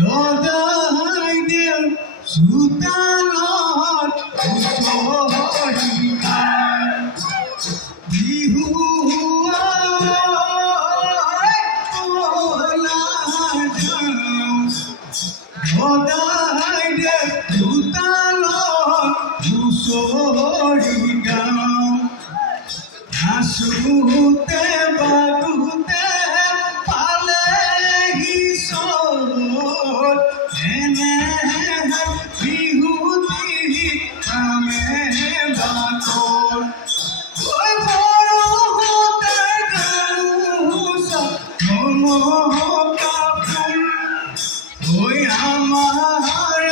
দদাই দেউ চোতালত হুঁচৰি গায়। বিহু আই কলা যাওঁ, দদাই দেউ চোতালত হুঁচৰি গাওঁ। হাসুতে বাগুতে পালেহি চোৰ, এনে বিহুতি কামে বাতৰ। ঐ বৰষুণতে গামোচা মমতা ফুল, ঐ আমাৰ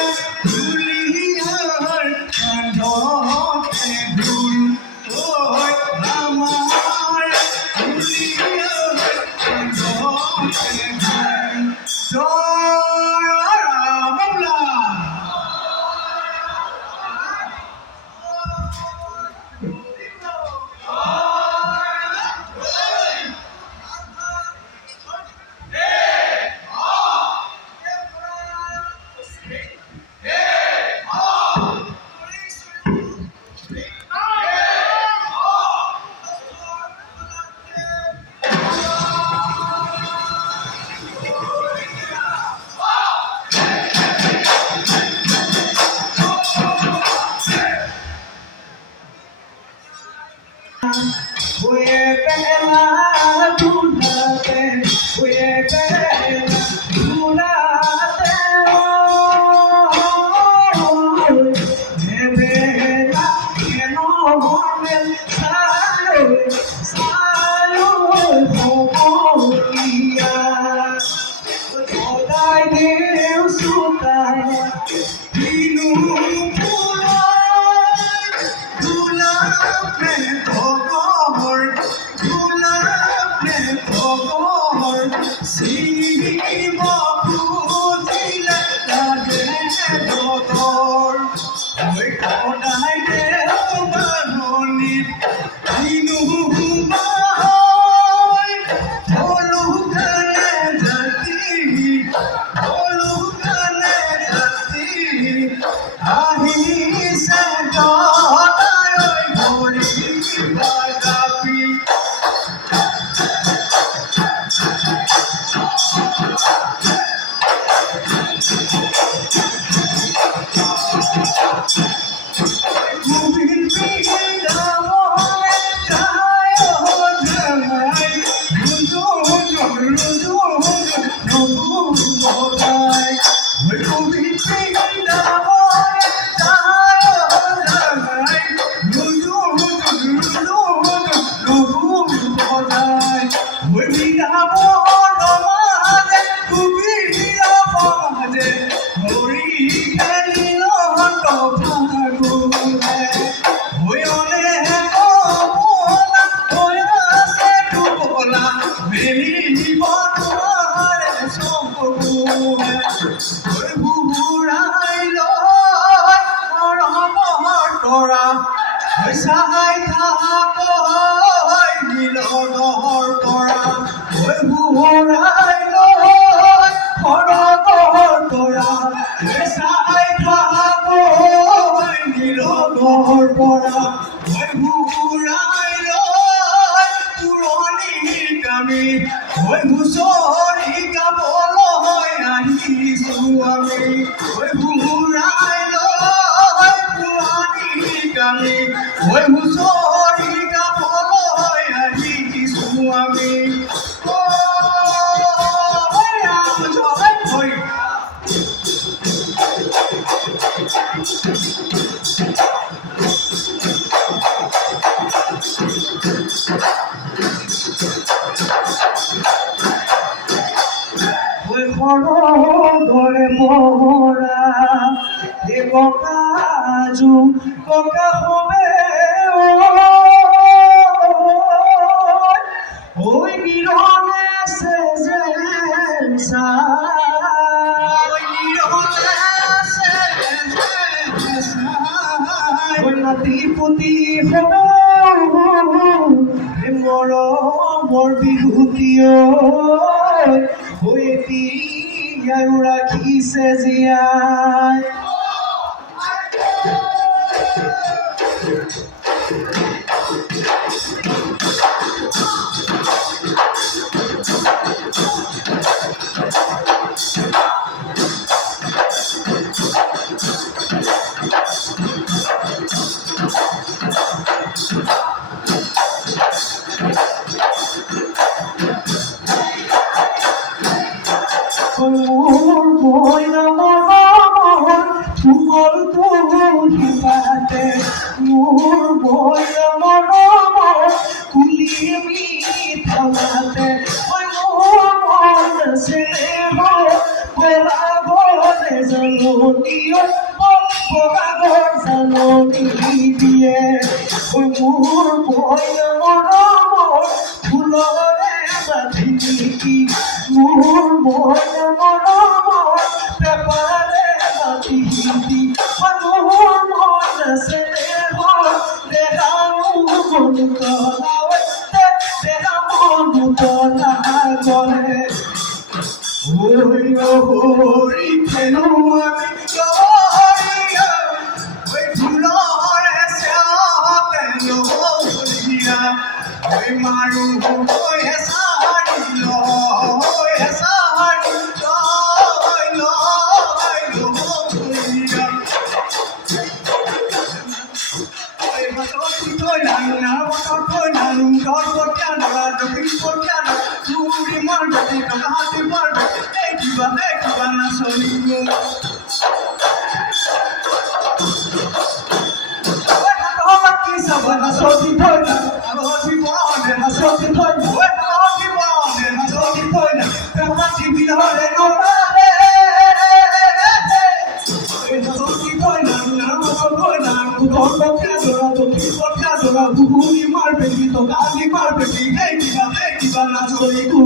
ঢুলীয়াৰ কান্ধতে ঢোল। ঐ আমাৰ ঢুলীয়াৰ কান্ধতে ঢোল। জয় ৰাম বাবলা। চাই থাক মিলনৰ পৰা, ঐ বুঢ়াই লৈ শৰণৰ পৰা, চাই থাক মিলনৰ পৰা, ঐ বুঢ়াই লৈ পুৰণি কামি, ঐ হুঁচৰি গাবলৈ আহিছো আমি, ঐ বুঢ়াই লৈ পুৰণি কামি, ঐ হুঁচৰি গাবলৈ আহিছো আমি। ঘৰে মৰা দেৱকাজু ককা হবে ওই নিরনে সে যে ওই নাতিপুতি হবে মৰমৰ বিহুতীয় এটি আয়ু রাখিছে জীয়াই মোৰ মইনা মনৰ তোমাৰ তুলি পাতে মোৰ মইনা মনৰ কুলি মিঠাতে মোৰ মন আছে বৰাবৰে জাননীয় বৰাবৰ জাননী দিয়ে মোৰ মইনা মনৰ ফুলৰে বান্ধি নেকি মোৰ মইনা মনৰ পেপাৰে বান্ধি মোৰ মন আছে হৰি খেলো আমি মাৰো Buhuni marpeti to gali marpeti hey kiba na choli ku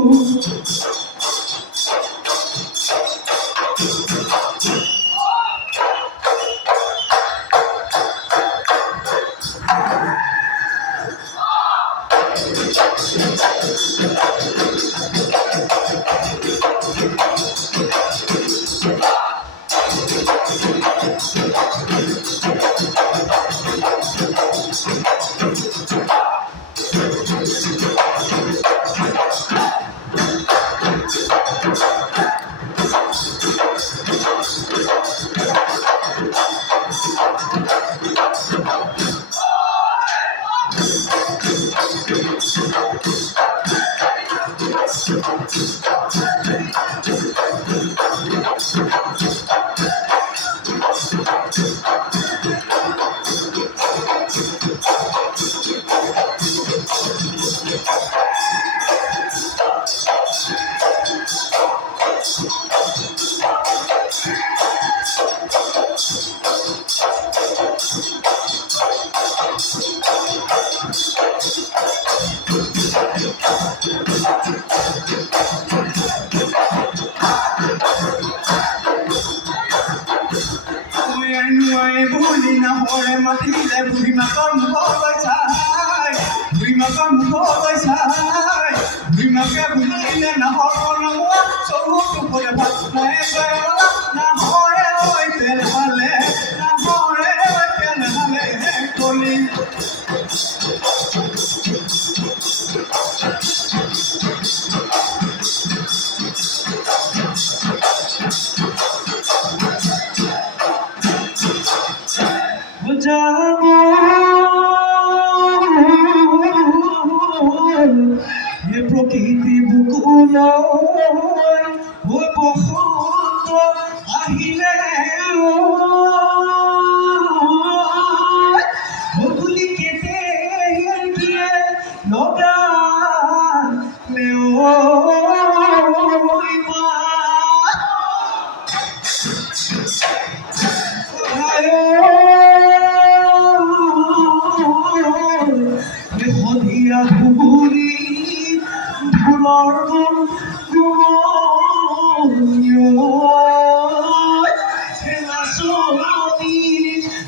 প্রকৃতি বুকুল বসন্ত আহিলে বকুলি কেটে দিয়ে লগা সধিয়া ধুবুৰী ফুলৰ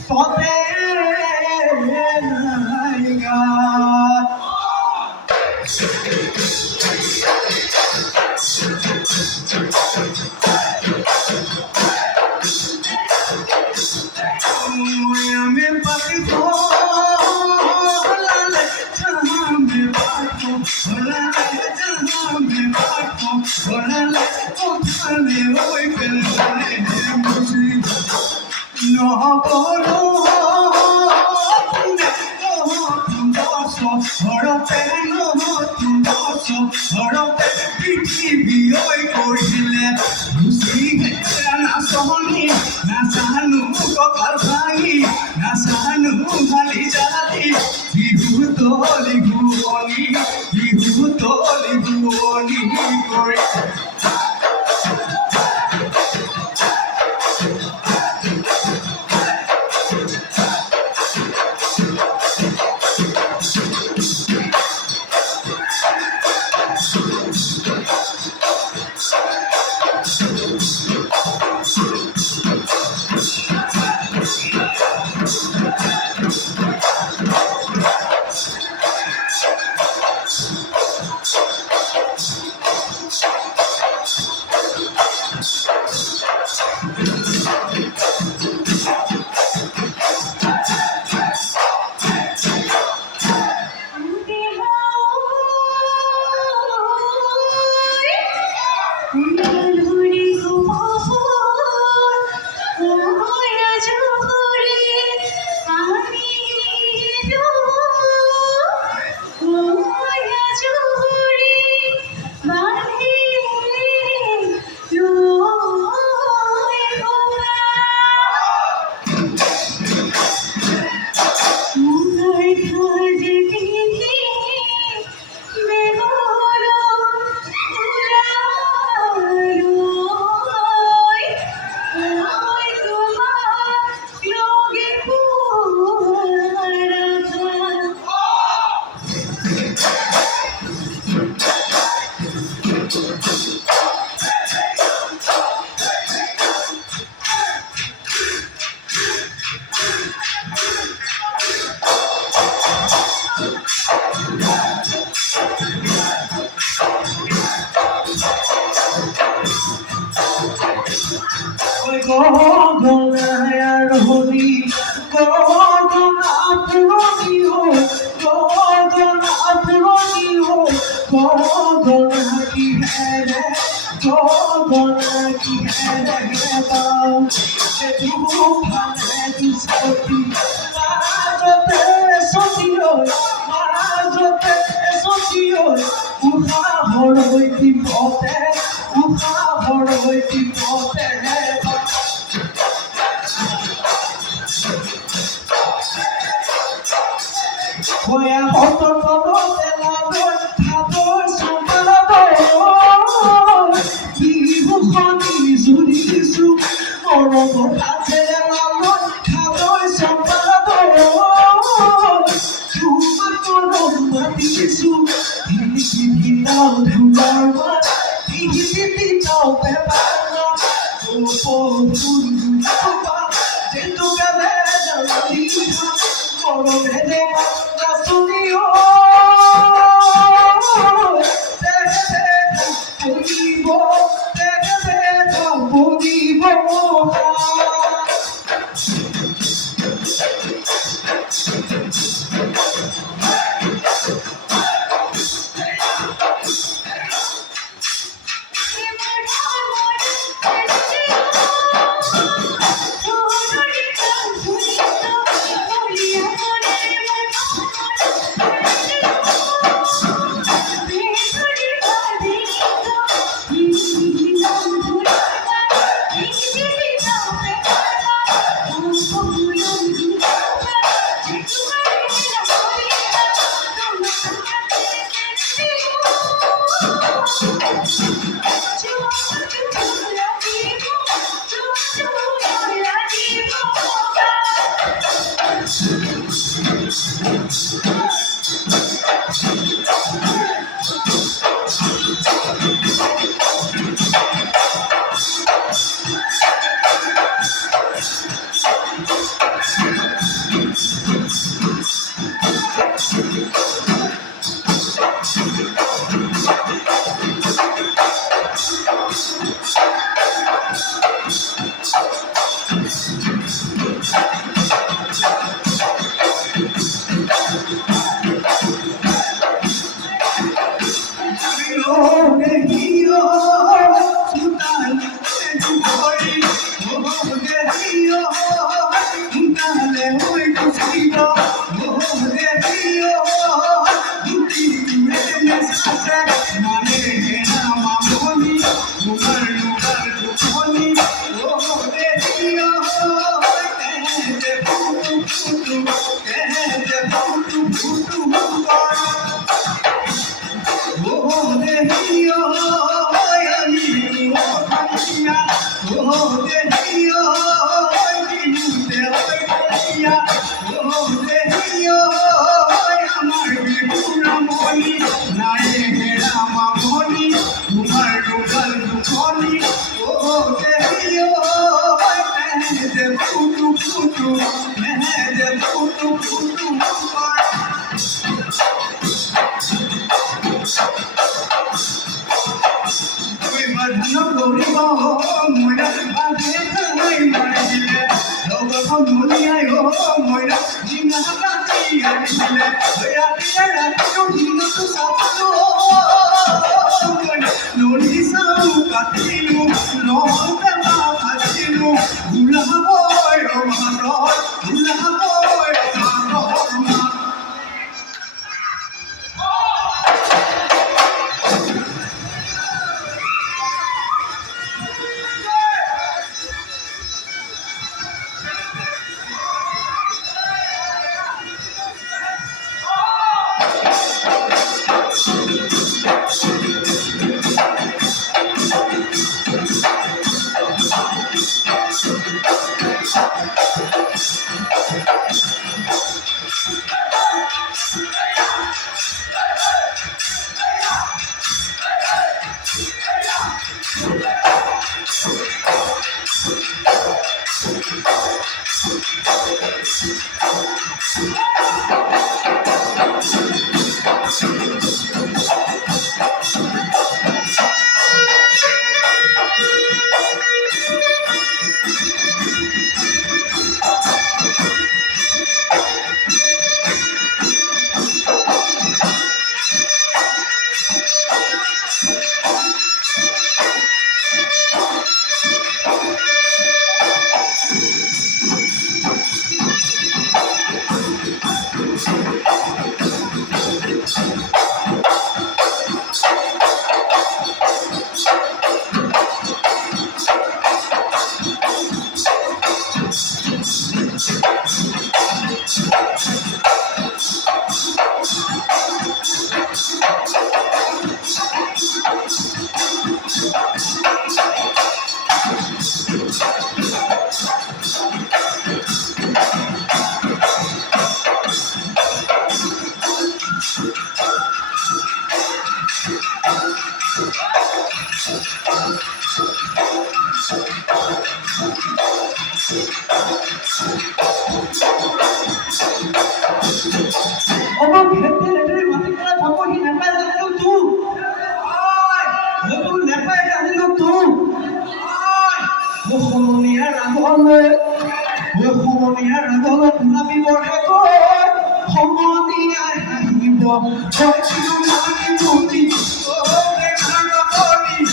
ততে ওড়ালে জাহামে বাঁকো ওড়ালে ওখানে ওই পেলে বুঝি নহবলো ঘৰতে নতুন বছৰ ঘৰতে পৃথিৱী ঐ কৰিলে গুচি ঘেৰা নাচনি নাচানো কঁকাল ভাঙি নাচানো ভালি জাতি বিহু তলি ঘূৰণি কৰি গগনাৰ হৰি গগনা পুৰণি গগনা পুৰণি গগনা কিহেৰে গাওঁ দুফালে দুচকী মাজতে চকী উশাহৰ বিপদে ভয়াবহৰ কলতে লাভৰ ভাতৰ চম্পাবৰ বিহুখনি জুৰিছো মৰমৰ হাতেৰে লাভৰ ভাতৰ চম্পাবৰ তোমাক মৰম মাতিছো ভিনাও ধুলৰ মাত ভিনাও পেপাৰ যেটো গালে জানি মৰমে দে নাচনি মানে হেনা মামনি নুগার নুগার দুখনি ও দেখিও কেহে ফুটু ফুটু কেহে ফুটু ফুটু ও দেখিও আমি ওঠাইয়া ও দেখিও বিহুতে ওঠাইয়া ও দেখিও আমার বিহুরা মনি নারে হেরা মামনি তোমার রুগাল দুখনি ও দেখিও মেহেদে ফুটু ফুটু মেহেদে ফুটু ফুটু ধন গরিব ময়না ভাগে খাই মারিলে লগৰ মলিয়াই ময়না জিঙা কাটি আনিলে ৰাতিয়ে ৰাতিও দিনতো চালো নলি চাও কাটিলো নহলে ভাজিলো ওলাবই ৰমানৰ ওলাবই ৰমানৰ Ông biết thế này mà cái thằng con đi ném bay ra đâu tu, tôi ném bay ra đâu tu, tôi không nghĩ là conเลยtôi không nghĩ là conเลยlà bị bỏ rơi thôi, không có gì ai bị bỏ, thôi chỉ có là cái chủ đi, cái thằng nó con đi,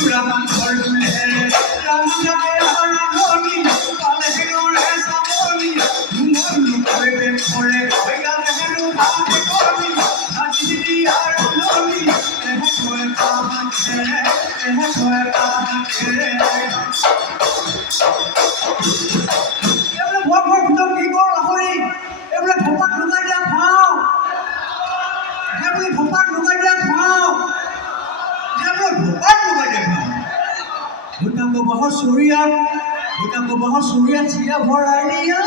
tôi là bạn con lên, làm sao để làm con đi, bạn ấy cái đồ này sao con đi, muốn lúc quay về quay về cái này nó không thể con đi, anh chỉ đi ăn con đi, em thôi ta hát em thôi ta hát em là quá không đồng ý con là thôi em là thủ bắt được ai ra không em là thủ bắt được ai ra không em là thủ bắt được ai ra không bukan kau bahas Surian bukan kau bahas Surian siap horania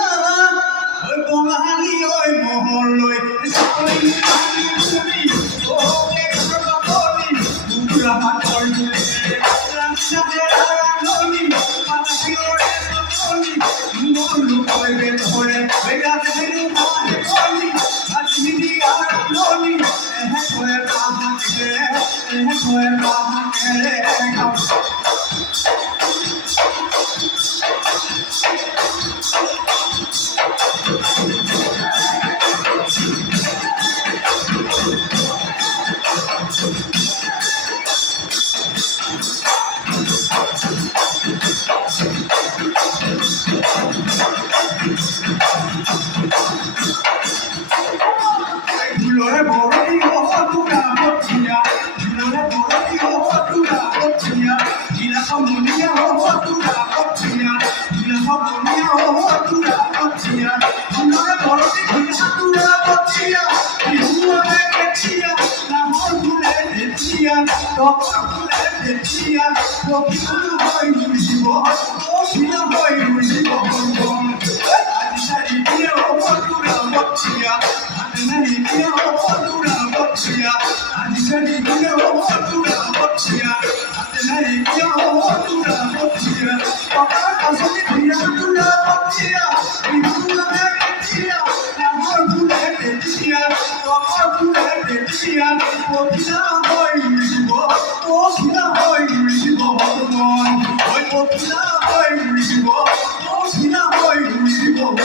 oi pengahli oi mohon oi saling ahli suri oh ke keraponi bukan makor langsung orang noni pada siore noni nonu koi betore bega tenu mahe noni asli dia noni koi kaha ke Lore bori ho tu na mo ya টকা ফুলে দেখিয়া প্রকৃত হয় জীবন অখিল হয় জীবন আজি সারি দিয়ে বন্ধুরা বচ্চিয়া হাতে নাই দিয়ে বন্ধুরা বচ্চিয়া আজি সারি দিয়ে বন্ধুরা বচ্চিয়া হাতে নাই দিয়ে বন্ধুরা বচ্চিয়া টকার আসলে দিয়ে বন্ধুরা বচ্চিয়া বিহুলা দেখিয়া আমার ফুলে দেখিয়া টকা ফুলে দেখিয়া অখিলা হয় জীবন অখিলা হয় জীবন ওই অখিলা হয় জীবন অখিলা হয় জীবন